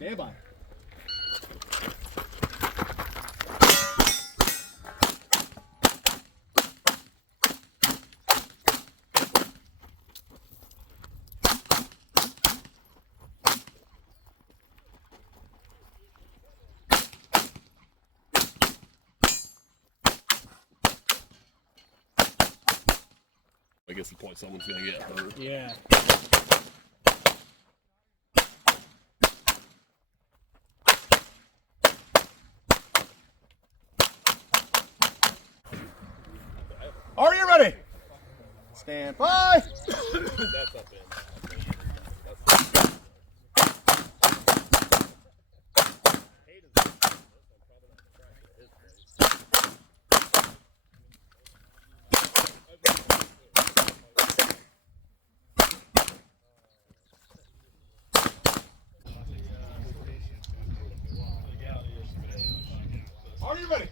Stand by. I guess the point someone's gonna get hurt. Yeah. Are you ready? Stand by. That's up in. Are you ready?